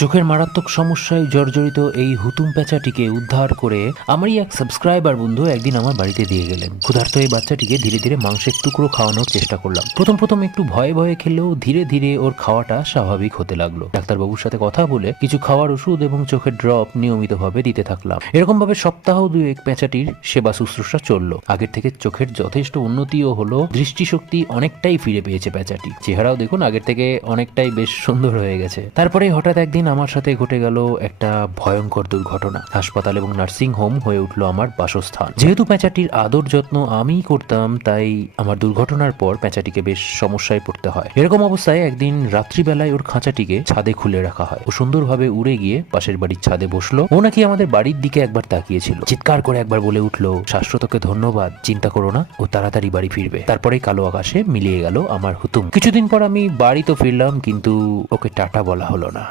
চোখের মারাত্মক সমস্যায় জর্জরিত এই হুতুম পেঁচাটিকে উদ্ধার করে আমারই এক সাবস্ক্রাইবার বন্ধু একদিন আমার বাড়িতে দিয়ে গেলেন। ক্ষুধার্ত এই বাচ্চাটিকে ধীরে ধীরে মাংসের টুকরো খাওয়ানোর চেষ্টা করলাম। প্রথম প্রথম একটু ভয়ে ভয়ে খেলেও ধীরে ধীরে ওর খাওয়াটা স্বাভাবিক হতে লাগলো। ডাক্তারবাবুর সাথে কথা বলে কিছু খাওয়ার ওষুধ এবং চোখের ড্রপ নিয়মিতভাবে দিতে থাকলাম। এরকম ভাবে সপ্তাহ দুয়েক পেঁচাটির সেবা শুশ্রূষা চললো। আগের থেকে চোখের যথেষ্ট উন্নতিও হলো, দৃষ্টিশক্তি অনেকটাই ফিরে পেয়েছে পেঁচাটি। চেহারাও দেখুন আগের থেকে অনেকটাই বেশ সুন্দর হয়ে গেছে। তারপরে হঠাৎ একদিন আমার সাথে ঘটে গেল একটা ভয়ঙ্কর দুর্ঘটনা। হাসপাতাল এবং নার্সিং হোম হয়ে উঠলো আমার বাসস্থান। যেহেতু পেঁচাটির আদর যত্ন আমিই করতাম, তাই আমার দুর্ঘটনার পর পেঁচাটিকে বেশ সমস্যায় পড়তে হয়। এরকম অবস্থায় একদিন রাত্রিবেলায় ওর খাঁচাটিকে ছাদে খুলে রাখা হয়। ও সুন্দরভাবে উড়ে গিয়ে পাশের বাড়ির ছাদে বসলো। ও নাকি আমাদের বাড়ির দিকে একবার তাকিয়েছিল, চিৎকার করে একবার বলে উঠলো, শাশ্বতকে ধন্যবাদ, চিন্তা করো না, ও তাড়াতাড়ি বাড়ি ফিরবে। তারপরে কালো আকাশে মিলিয়ে গেল আমার হুতুম। কিছুদিন পর আমি বাড়ি তো ফিরলাম, কিন্তু ওকে টাটা বলা হলো না।